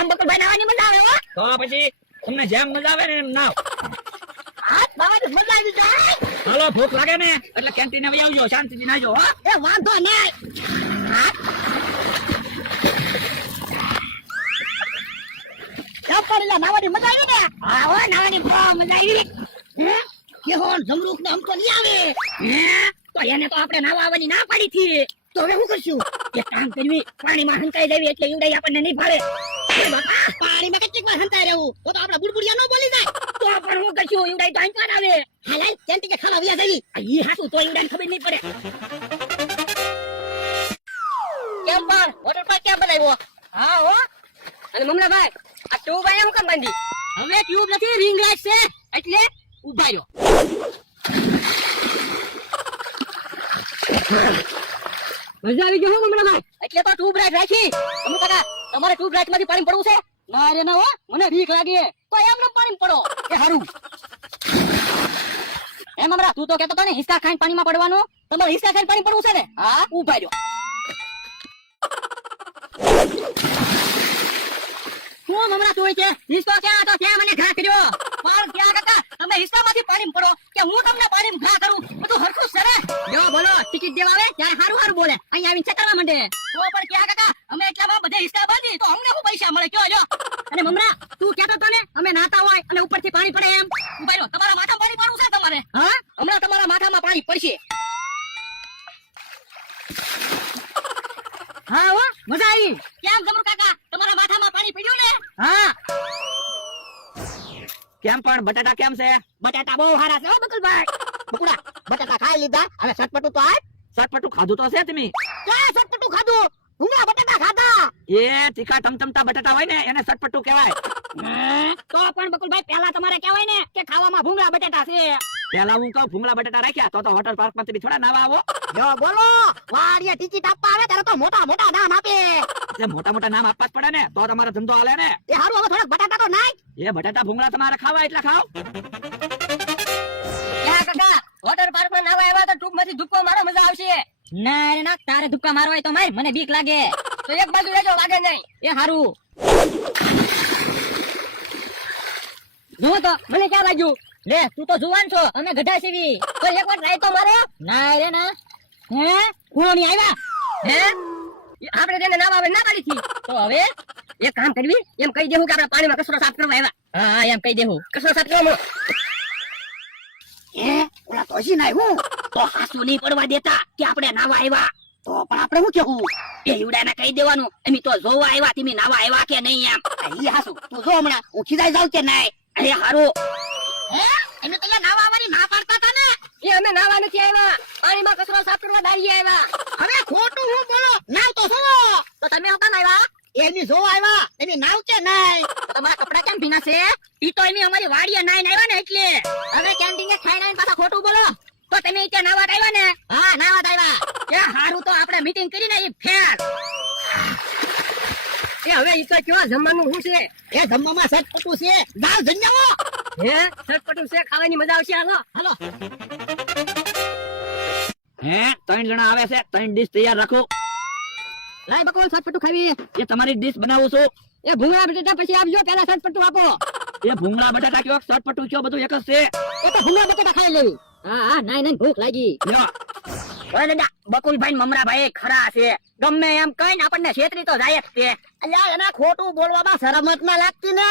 આમ બકુલભાઈ નાવાની મજા આવે હો. તો પછી તમને જેમ મજા આવે ને એમ નાવ. હાથ બાવાની મજા આવી જાય. હાલો ભૂખ લાગે ને એટલે કેન્ટીન આવી આવજો, શાંતિથી નાજો હો. એ વાંધો નહીં. ચપ્પલ નાવાની મજા આવી ને? હા હો, નાવાની બહુ મજા આવી. હે કેહોન જમરૂખ ને આમ તો નહીં આવે. હે તો એને તો આપણે નાવા આવવાની ના પાડી થી. તો હવે શું કરશું? એક કામ કરવી, પાણીમાં હંતાઈ દેવી એટલે ઈવડાઈ આપણને નહીં ભાડે. પાણીમાં કેટલીક વાર હંતાઈ રહેવું તો આપડા બુડબુડિયા ન બોલી જાય. તો પણ શું કરશું? ઈવડાઈ તો હંતા આવે. હાલાઈ કેન્ટીન કે ખાવા વ્યા જવી. ઈ હાસુ તો ઈવડાઈને ખબર નહીં પડે. કેમ પણ વોટર પાર્ક કેમ બનાવ્યો? હા હો. અને મમલાભાઈ આ ટ્યુબ આયા હું કેમ બાંધી? હવે ટ્યુબ નથી, રિંગ લાઈટ છે એટલે ઉભા રહ્યો. મજા આવી ગયો મમલાભાઈ? એટલે તો ટ્યુબ લાઈટ રાખી. તમે કાકા તમારે ટ્યુબ લાઈટ માંથી પાણી પડવું છે? ના રે ના હો, મને બીક લાગે. તો એમને પાણી પડો. એ હારું. એ મમરા તું તો કહેતો તો ને હિસકા ખાઈને પાણીમાં પડવાનું. તમારે હિસકા ખાઈને પાણી પડવું છે ને? હા ઉભા રહ્યો. હું મમરા તું છે હિસકો ક્યાં હતો ત્યાં મને ઘા કર્યો. પણ ક્યાં કાકા તમે હિસકામાંથી પાણી પડો કે હું તમને પાણીમાં ઘા કરું? બધું હરખું છે ને? જો બોલો ટિકિટ દેવા આવે ત્યારે હારું હારું બોલે, અહીં આવીને ચકરવા માંડે. તો પણ ક્યાં કાકા અમે એટલામાં બધે હિસકા બાંધી તો અમને શું પૈસા મળે કયો જો? અને મમરા તું કહેતો તો ને અમે નાતા હોય અને ઉપરથી પાણી પડે એમ. ઉભા રહ્યો, તમારા માથામાં પાણી પડવું છે તમારે? હા હમણાં તમારા માથામાં પાણી પડશે. હા હો મજા આવી. કેમ જમરૂ કાકા તમારા માથામાં પાણી પડ્યું ને? હા. કેમ પણ બટાટા કેમ છે? બટાટા બહુ સારા છે હો બકુલભાઈ. બકુડા બટાટા ખાઈ લીધા, હવે સટપટું તો આપ. સટપટું ખાધું તો છે તમે? ક્યાં સટપટું ખાધું? ભૂંગળા બટાટા ખાધા. એ તીખા ટમટમતા બટાટા હોય ને એને સટપટું કહેવાય. તો પણ બકુલભાઈ પહેલા તમારે કહેવાય ને કે ખાવામાં ભૂંગળા બટાટા છે. પેલા હું કહું ભૂંગળા બટાટા રાખ્યા તો વોટર પાર્ક માં તમે થોડા નાવા આવો. જો બોલો વાડીએ ટિકિટ આપવા આવે ત્યારે તો મોટા મોટા નામ આપે. એટલે મોટા મોટા નામ આપવા જ પડે ને તો તમારો ધંધો હાલે ને. એ હારું હવે થોડાક બટાટા તો નાખ. એ બટાટા ભૂંગળા તમારે ખાવા એટલે ખાવ. ક્યાં કાકા વોટર પાર્ક માં નાવા આવ્યા તો ટ્યુબ માંથી ધુક્કો મારો મજા આવશે. ના રે ના તારે ધુક્કા મારવા હોય તો માર, મને બીક લાગે. તો એક બાજુ રહેજો, લાગે નહીં. એ હારું. જો તો મને ક્યાં લાગ્યું? લે તું તો જુવાન છો, અમે ગધા છીએ. તો એકવાર ટ્રાય તો મારો. ના રે ના. હે કોણી આવ્યા? હે આપણે તેને નાવા આવે ના પાડી થી. તો હવે એક કામ કરવી, એમ કહી દેવું કે આપણે પાણીમાં કચરો સાફ કરવા આવ્યા. હા એમ કહી દેવું કચરો સાફ કરવા. ઓલા તો હજી નાય હું તો હાસુ નહીં પડવા દેતા કે આપણે નાવા આવ્યા. તો પણ આપણે શું કેવું? એ ઈવડાને કહી દેવાનું અમે તો જોવા આવ્યા, તમે નાવા આવ્યા કે નહીં એમ. ઈ હાસુ તું જો હમણાં હું ખીજાઈ જાઉં કે નહીં? અરે હારું. હે એને તો નાવા આવવાની ના પાડતા હતા ને? એ અમે નાવા નથી આવ્યા, પાણીમાં કચરો સાફ કરવા દાડીએ આવ્યા. હવે ખોટું હું બોલો? નાવ તો છો. તો તમે હતા આવ્યા? એની જોવા આવ્યા, એની નાવ કે નહીં? તમારા કપડા કેમ ભીના છે? ઈ તો એની અમારી વાડીએ નાઈને આવ્યા ને એટલે. હવે કેન્ટીને ખાઈને આવીને પાછા ખોટું બોલો તો તમે ત્યાં નાવા આવ્યા ને? હા નાવા આવ્યા. એ હારું તો આપણે મીટિંગ કરીને ઈ ફેર. એ હવે ઈ તો કેવા જમવાનું શું છે? એ જમવામાં સટપટું છે, દાળ જન્યાવો. હે સટપટું છે, ખાવાની મજા આવશે. હાલો હાલો. હે 3 જણા આવે છે, 3 ડીશ તૈયાર રાખો. લાય બકોલ સટપટું ખાવી. એ તમારી ડીશ બનાવું છું. એ ભૂંગળા બટાટા પછી આપજો, પહેલા સટપટું આપો. એ ભૂંગળા બટાટા કયો સટપટું કયો બધું એક જ છે. એ તો ભૂંગળા બટાટા ખાઈ લેવી. હા હા નાઈ નાઈ ભૂખ લાગી. લ્યો. ઓય દાદા બકુલભાઈ મમરાભાઈ ખરા છે, ગમે એમ કહીને આપણને છેતરી તો જાય જ છે. અલ્યા એના ખોટું બોલવામાં શરમ જ ના લાગતી ને?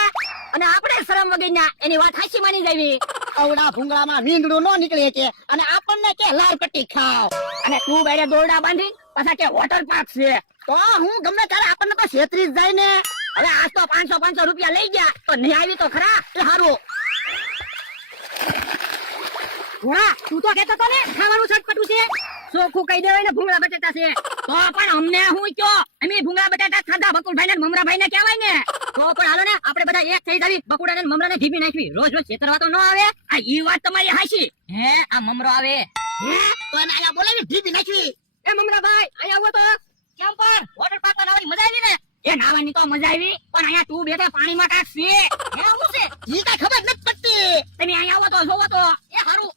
અને આપણે શરમ વગરના એની વાત હાચી માની જાવી. અવડા ભૂંગળામાં વીંગડું નો નીકળે છે અને આપણને કે લાલ પટ્ટી ખાવ અને તું બેડે દોરડા બાંધી પાછા કે વોટર પાર્ક છે. તો હું ગમે ત્યારે આપણને તો છેતરી જ જાય ને. હવે આજ તો 500 રૂપિયા લઈ ગયા તો નહીં આવી તો ખરા. એ હારું ઘોડા તું તો કહેતો તો ને ખાવાનું સટપટું છે. ચોખ્ખું કહી દેવાય ને ભૂંગળા બટાટા છે. તો પણ અમને હું કયો, અમે ભૂંગળા બટાટા ખાધા, બકુલભાઈ ને મમરાભાઈ ને કહેવાય ને. તો પણ હાલો ને આપણે બધા એક થઈ જાવી, બકુડા ને મમરા ને ઢીબી નાખવી. રોજ રોજ છેતરવા તો ન આવે. આ ઈ વાત તમારી હાચી. હે આ મમરો આવે હે તો એને આયા બોલાવી ઢીબી નાખવી. એ મમરાભાઈ આયા આવો તો. કેમ પણ વોટર પાર્ક માં નાવાની મજા આવી ને? એ નાવાની તો મજા આવી પણ અહીંયા તું બેઠે પાણીમાં કાક છે. હે શું છે ઈ કઈ ખબર નથી પડતી. તમે અહીંયા આવો તો જોવો તો. એ હારું.